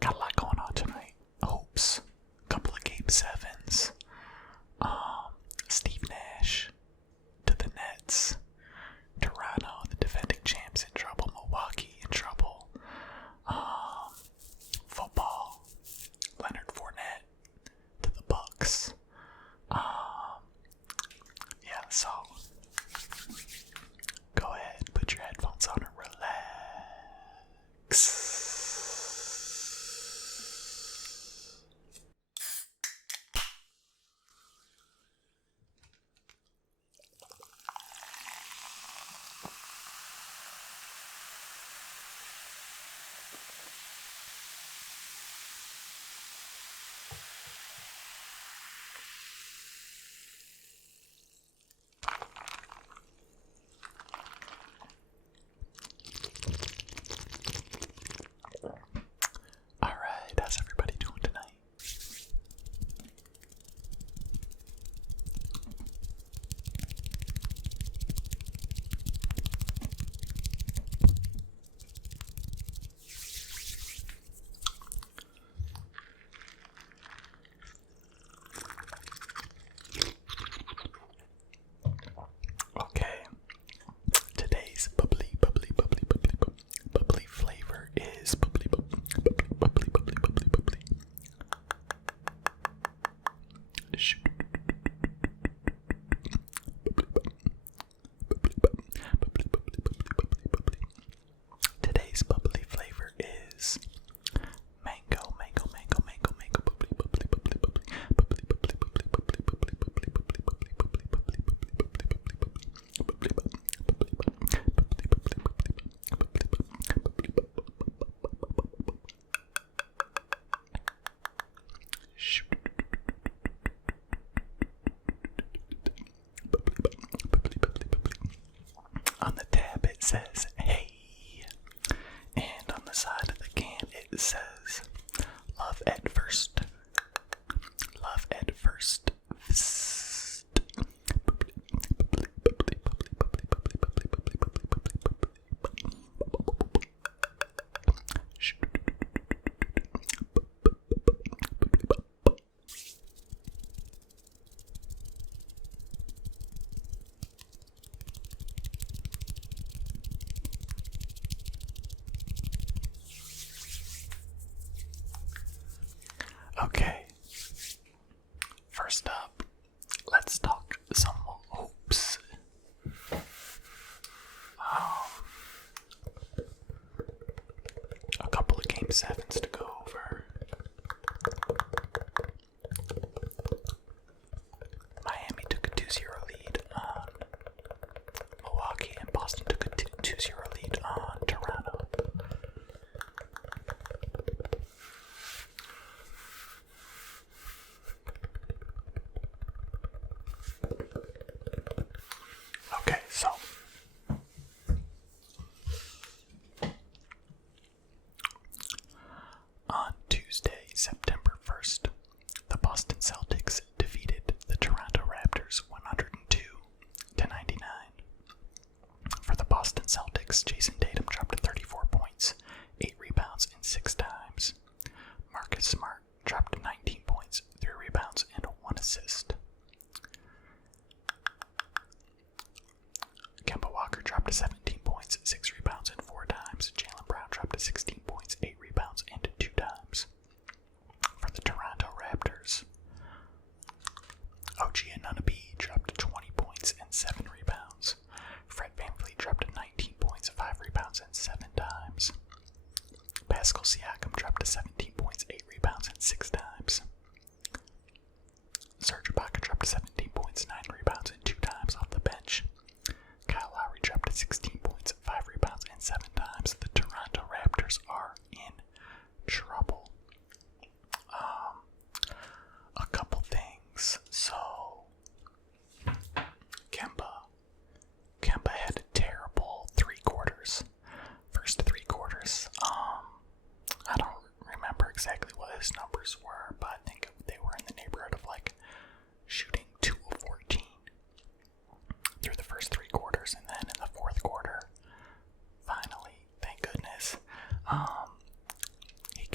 Got a lot going on tonight. Hopes. Couple of game 7's. Steve Nash to the Nets. Toronto, the defending champs, in trouble. Milwaukee in trouble. Football. Leonard Fournette to the Bucks. Yeah, so go ahead, put your headphones on and relax. Alright, how's everybody doing tonight? Okay, today's bubbly flavor is bubbly. Shoot. Today's bubbly flavor is mango. On the tab it says hey, and on the side of the can it says love at first. Love at first. Okay, first up, let's talk some hoops. A couple of game 7's to go over. Miami took a 2-0 lead on Milwaukee, and Boston took a 2-0 lead on Toronto. Okay, so on Tuesday, September 1st, the Boston Celtics defeated the Toronto Raptors 102-99. For the Boston Celtics, Jason Tatum dropped 34 points, 8 rebounds, and 6 times. Marcus Smart dropped 19 points, 3 rebounds, and 1 assist. Kemba Walker dropped 17 points, 6 rebounds, and 4 times. Jaylen Brown dropped 16 points, 8 rebounds, and 2 times. For the Toronto Raptors, OG Anunoby dropped 20 points and 7 rebounds. Fred VanVleet dropped 19 points, 5 rebounds, and 7 times. Pascal Siakam dropped 17 points, 8 rebounds, and 6 times. Serge Ibaka dropped 17 points, 9 rebounds, and 2 times off the bench. Kyle Lowry dropped 16 points, 5 rebounds, and 7 times. The Toronto Raptors are in trouble. A couple things. So, Kemba had a terrible 3 quarters. First 3 quarters. I don't remember exactly what his numbers were, but I think they were in the neighborhood of like shooting 2 of 14 through the first 3 quarters, and then in the 4th quarter, finally, thank goodness, he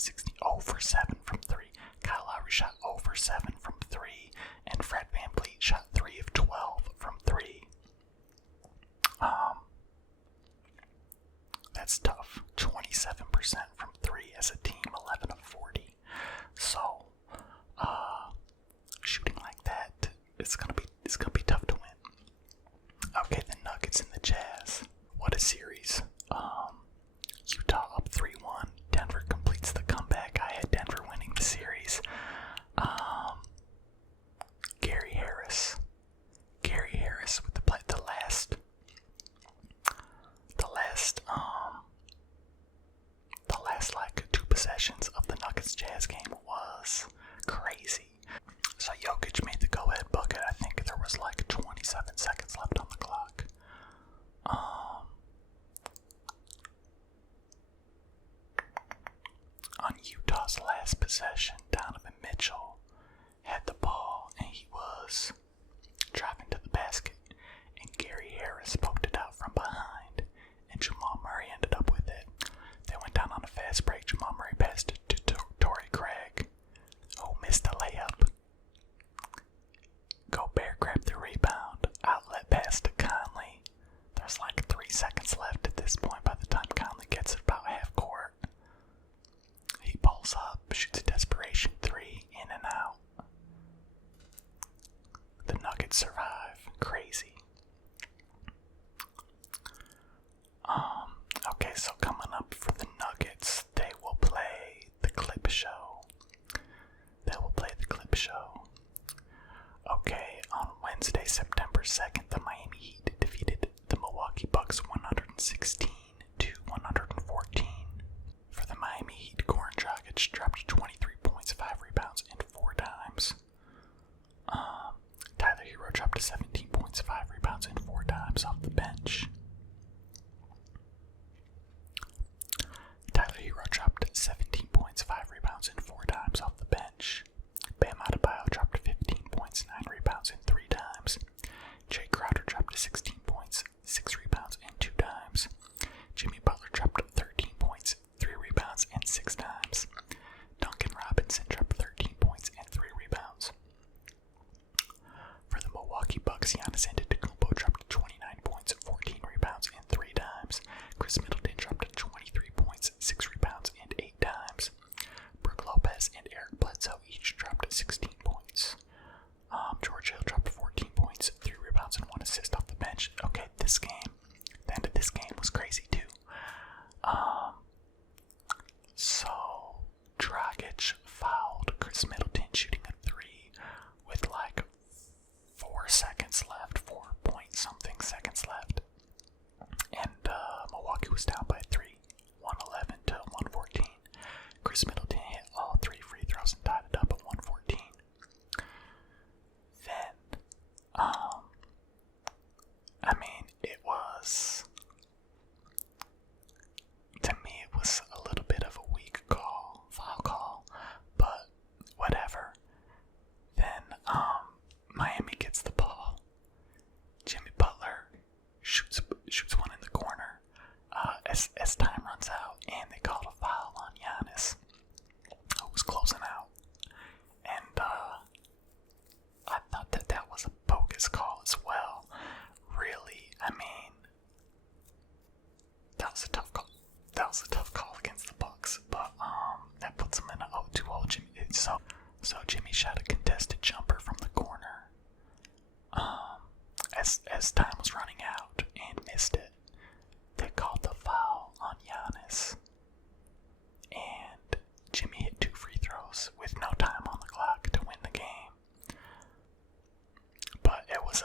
16, 0 for 7 from 3. Kyle Lowry shot 0 for 7 from 3. And Fred VanVleet shot 3 of 12 from 3. That's tough. 27% from 3 as a team, 11 of 40. So, shooting like that, it's gonna be tough to win. Okay, the Nuggets and the Jazz. What a series. Utah up 3-1. Denver completes the comeback. I had Denver winning the series. Gary Harris with the last like 2 possessions of the Nuggets Jazz game was crazy. So Jokic made the go-ahead bucket. I think there was like 27 seconds left on the clock. On Utah's last possession, Donovan Mitchell had the ball and he was driving to the basket, and Gary Harris poked it out from behind, and Jamal Murray ended up with it. They went down on a fast break. Jamal Murray passed it to Torrey Craig, who missed the layup. Gobert grabbed the rebound, outlet pass to Conley. There's like 3 seconds left at this point by the time Conley gets it about half court. He pulls up, shoots a desperation 3, in and out. The Nuggets survive. Crazy. Okay, so coming up for the Nuggets, they will play the Clip Show. Okay, on Wednesday, September 2nd, the Miami Heat defeated the Milwaukee Bucks 116 to 114. For the Miami Heat, Goran Dragic dropped 23 points, 5 rebounds, and 4 dimes. Tyler Hero dropped 17 points, 5 rebounds, and 4 dimes off the bench. Tyler Hero dropped 17 points, 5 rebounds, and 4 dimes off the bench. Bam Adebayo dropped 15 points, 9 rebounds, and 3 dimes. Jay Crowder dropped 16 points, 6 rebounds, and 2 dimes. Jimmy Butler dropped 13 points, 3 rebounds, and 6 dimes. Duncan Robinson dropped 13 points and 3 rebounds. For the Milwaukee Bucks, Giannis Antetokounmpo dropped 29 points, 14 rebounds, and 3 dimes. Chris Middleton dropped 23 points, 6 rebounds, and 8 dimes. Brook Lopez and Eric Bledsoe each dropped 16 points. George Hill dropped 14 points, 3 rebounds, and 1 assist off the bench. Okay, the end of this game was crazy too. So Dragic fouled Chris Middleton shooting a 3 with like 4 seconds left, 4 point something seconds left. And Milwaukee was down by 3, 111 to 114. Chris Middleton hit all 3 free throws and tied it up at 114. Then, I mean, to me, it was a little bit of a weak foul call, but whatever. Then, Miami gets the ball. Jimmy Butler shoots one in the corner as time runs out, and they called a foul on Giannis, who was closing out. And I thought that was a bogus call as well. Really, I mean, that was a tough call. That was a tough call against the Bucks, but that puts them in an 0-2-0. So Jimmy shot a contested jumper from the corner as time was running out and missed it. They called the foul on Giannis, and Jimmy hit 2 free throws with no time on the clock to win the game. But it was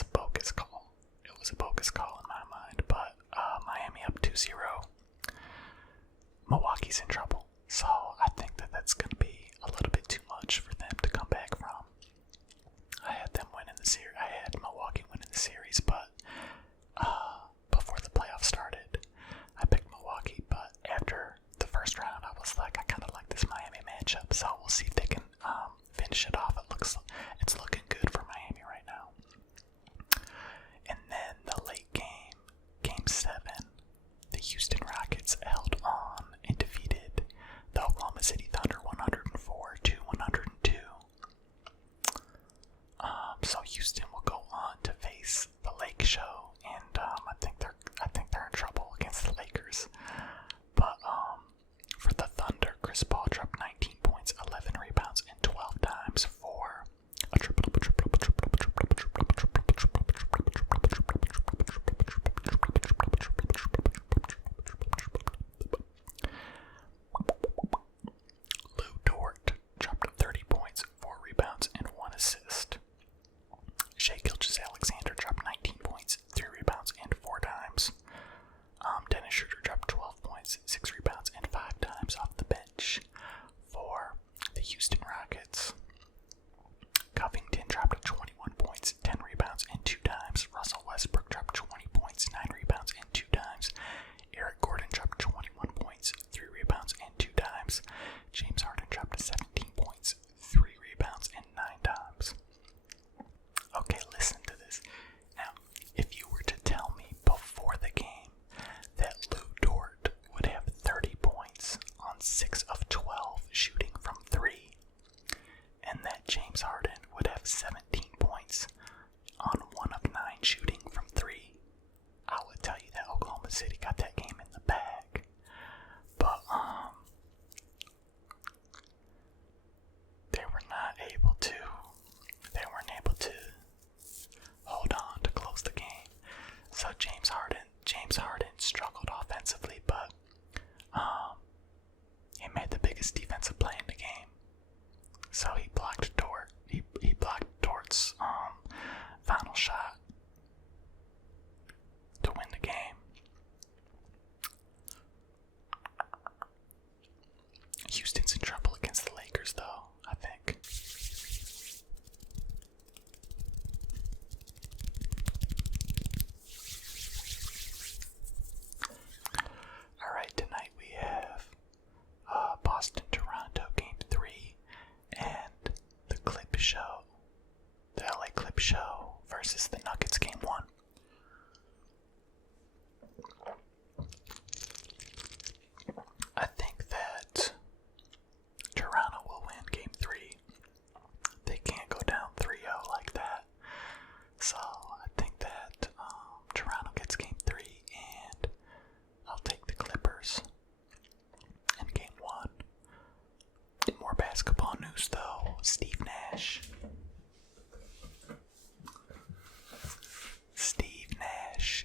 a bogus call. It was a bogus call in my mind. But Miami up 2-0. Milwaukee's in trouble. So I think that's going to be a little bit too much for them to come back from. I had them winning the series. I had Milwaukee winning the series, but before the playoffs started, I picked Milwaukee. But after the first round, I was like, I kind of like this Miami matchup. So we'll see if they can finish it off. It's looking good for Miami right now. And then the late game, Game 7, the City got that game in the bag. But they weren't able to hold on to close the game. So James Harden struggled offensively, but he made the biggest defensive play in the game. So he blocked Dort's final shot to win the game. Houston's in trouble against the Lakers, though, I think. Alright, tonight we have Boston-Toronto Game 3 and the LA Clip Show versus the Nuggets Game 1. I think that Toronto will win Game 3. They can't go down 3-0 like that. So I think that Toronto gets Game 3, and I'll take the Clippers in Game 1. More basketball news though. Steve Nash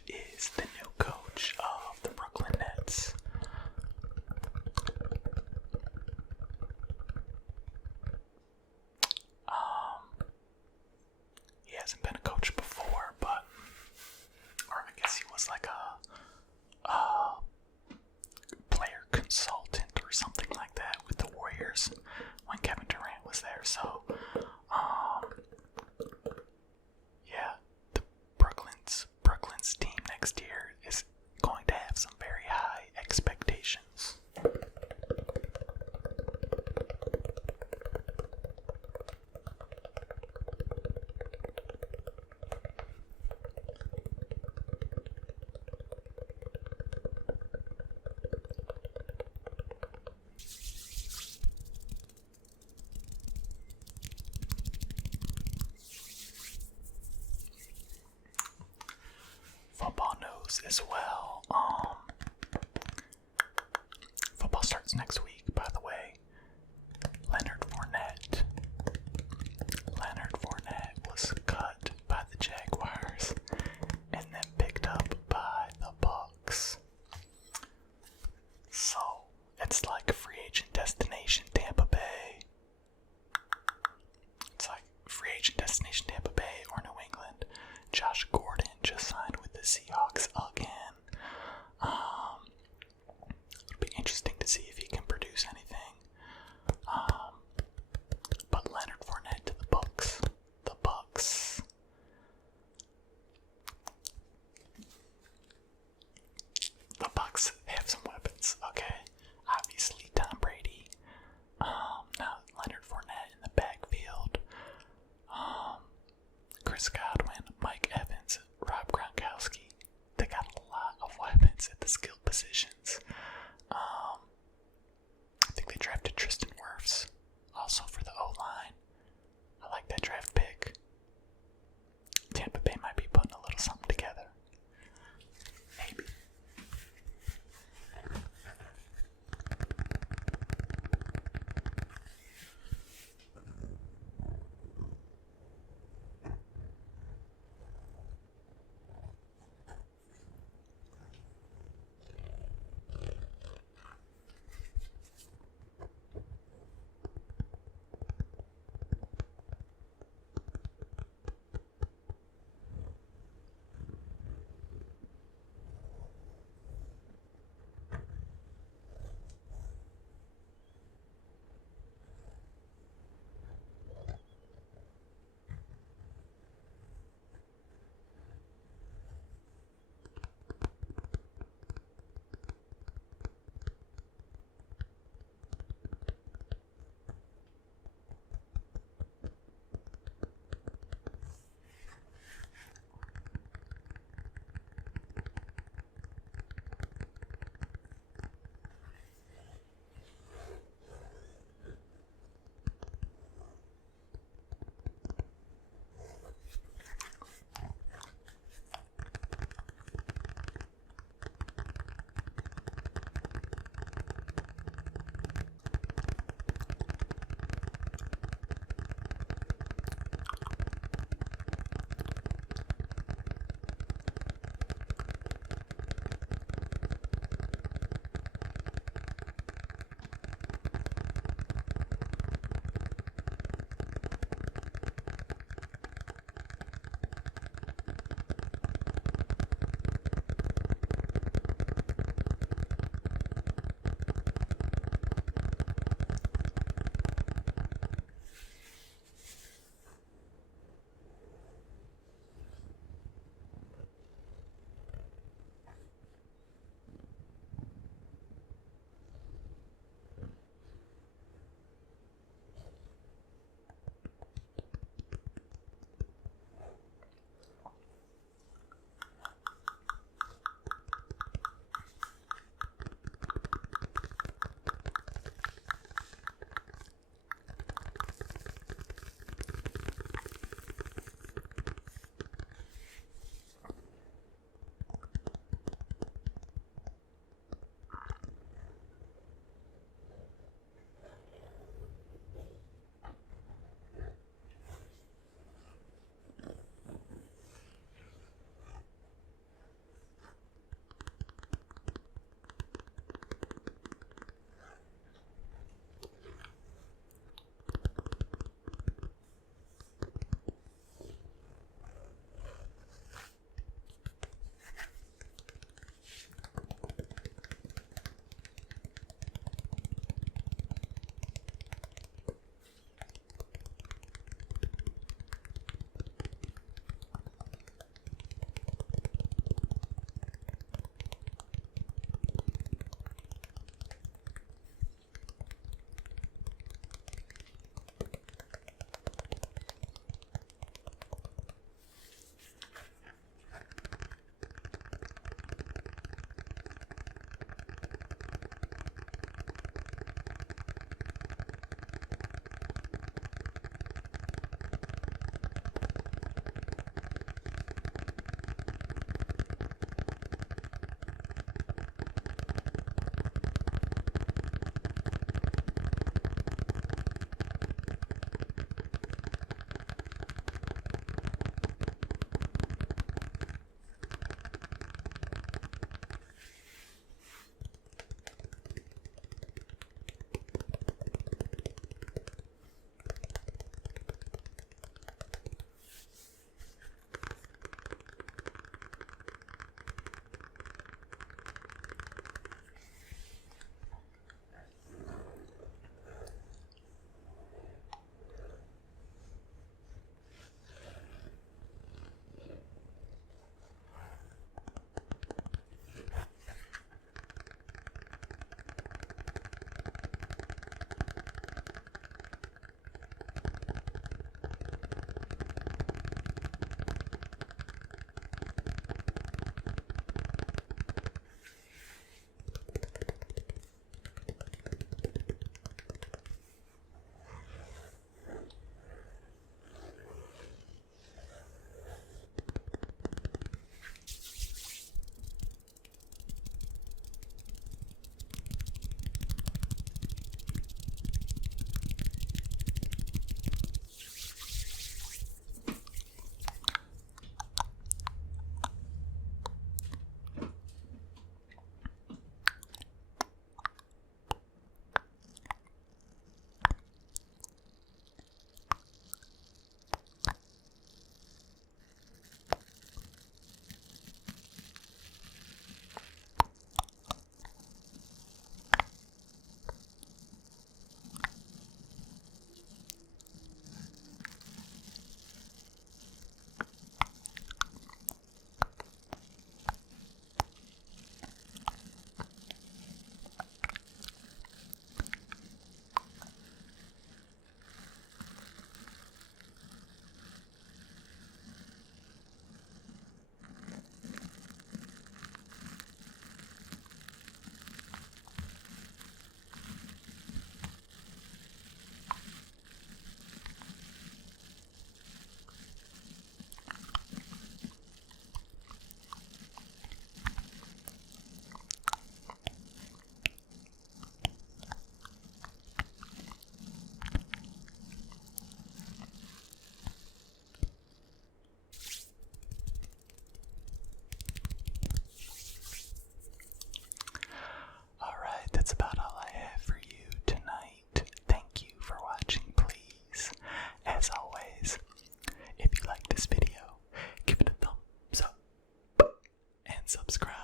is the new coach of the Brooklyn Nets. He hasn't been a coach before, or I guess he was like a player consultant or something like that with the Warriors when Kevin Durant was there. So, yeah, the Brooklyn's team next year is going to have some very high expectations. Football news as well. Football starts next week, by the way. Leonard Fournette was cut by the Jaguars and then picked up by the Bucks. So it's like free agent destination Tampa Bay. It's like free agent destination Tampa Bay or New England. Josh Gordon just signed with the Seahawks again. It'll be interesting to see if he can produce anything. But Leonard Fournette to the Bucks. The Bucks. They have some weapons. Okay, obviously Tom Brady. Now Leonard Fournette in the backfield. Chris Godwin, Mike Evans, Rob Gronkowski. They got a lot of weapons at the skill positions. I think they drafted Tristan Wirfs also for the O-line. I like that draft pick. Tampa Bay might be putting a little something together. Maybe. subscribe.